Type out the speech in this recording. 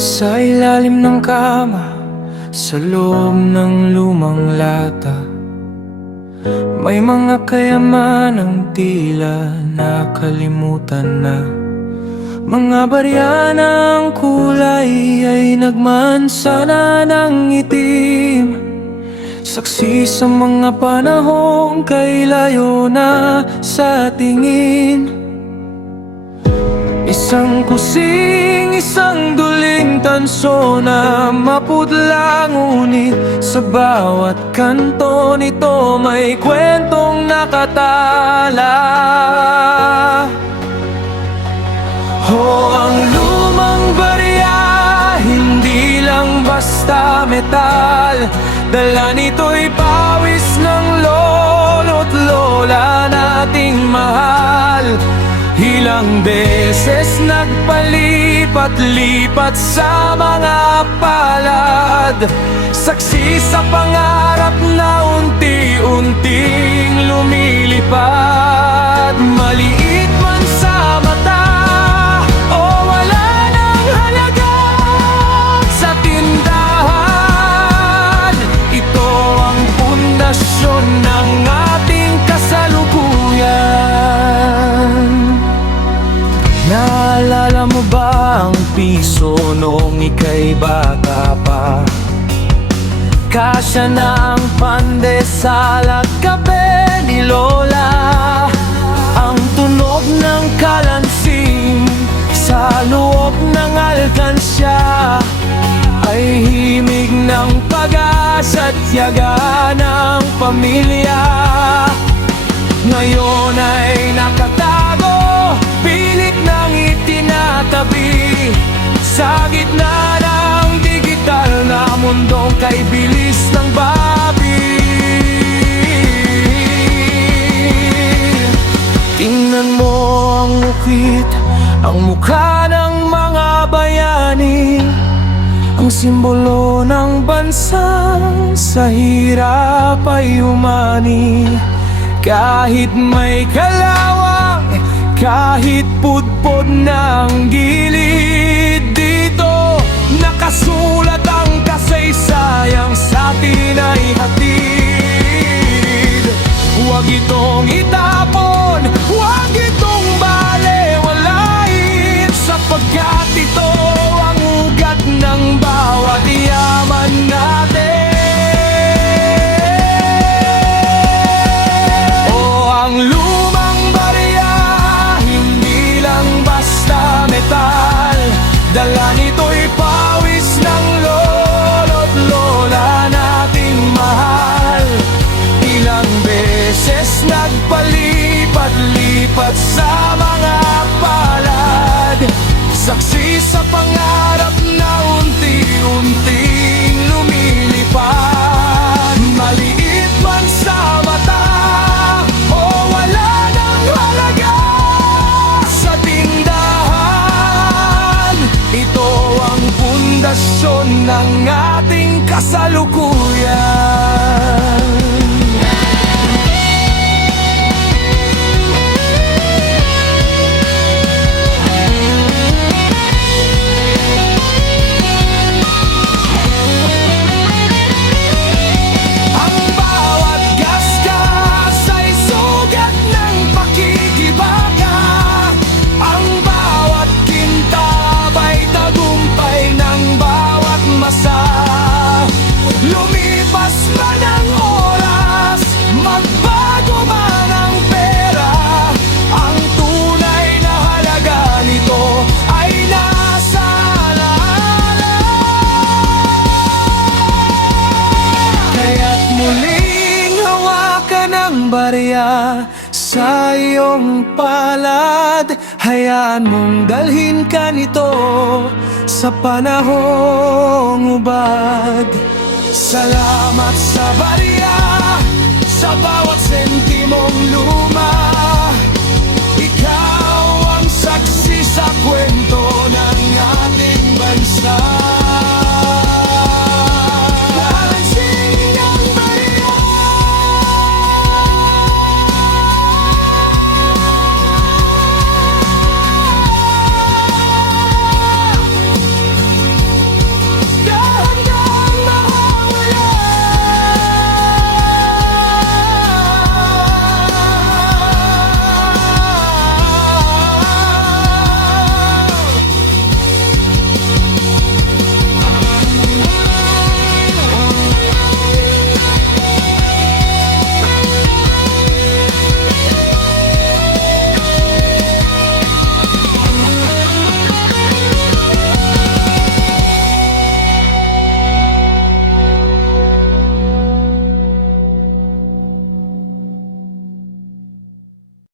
Sa ilalim ng kama, sa loob ng lumang lata, may mga kayamanang tila nakalimutan na. Mga barya ng kulay ay nagmansa na ng itim, saksi sa mga panahong kay layo na sa tingin. Isang kusing, isang duling tanso na mapudla, ngunit sa bawat kanto nito may kwentong nakatala. Ang lumang barya, hindi lang basta metal. Dala nito'y pawis ng lolo't lola nating mahal. Ilang beses nagpalipat-lipat sa mga palad, saksi sa pangarap na unti-unting lumilipad. Maliit man sa mata o wala nang halaga sa tindahan, ito ang pundasyon ng ating kasalukuyan. Naalala mo ba ang piso noong ika'y bata pa? Kasya na ang pandesal at kape ni Lola. Ang tunog ng kalansing sa loob ng alkansya ay himig ng pag-asa at tiyaga ng pamilya. Ngayon ay nakatago, pilit nang itinatabi sa gitna ng digital na mundong kay bilis ng babi. Tingnan mo ang ukit, ang mukha ng mga bayani, ang simbolo ng bansang sa hirap ay umani. Kahit may kalawang, kahit pudpod ng gilid, dito nakasulat ang kasaysayang sa atin ay hatid. Huwag itong itapon, huwag itong balewalain, sapagkat ito ang ugat ng bawat yaman natin. Dala nito'y pawis ng lolo't lola nating mahal. Ilang beses nagpalipat-lipat sa mga palad, saksi sa pangarap na unti-unting lumilipad. Maliit man sa mata o wala nang halaga sa tindahan, ito ang pundasyon ng ating kasalukuyan. Ang bawat gasgas ay sugat ng pakikibaka. Ang bawat kintab ay tagumpay ng bawat masa. Lumipas man ang oras, magbago man ang pera, ang tunay na halaga nito ay nasa alaala. Kaya't muling hawakan ang barya sa iyong palad, hayaan mong dalhin ka nito sa panahong ubad. Salamat sa barya, sa bawat sentimong luma. Ikaw ang saksi sa kwento ng ating bansa.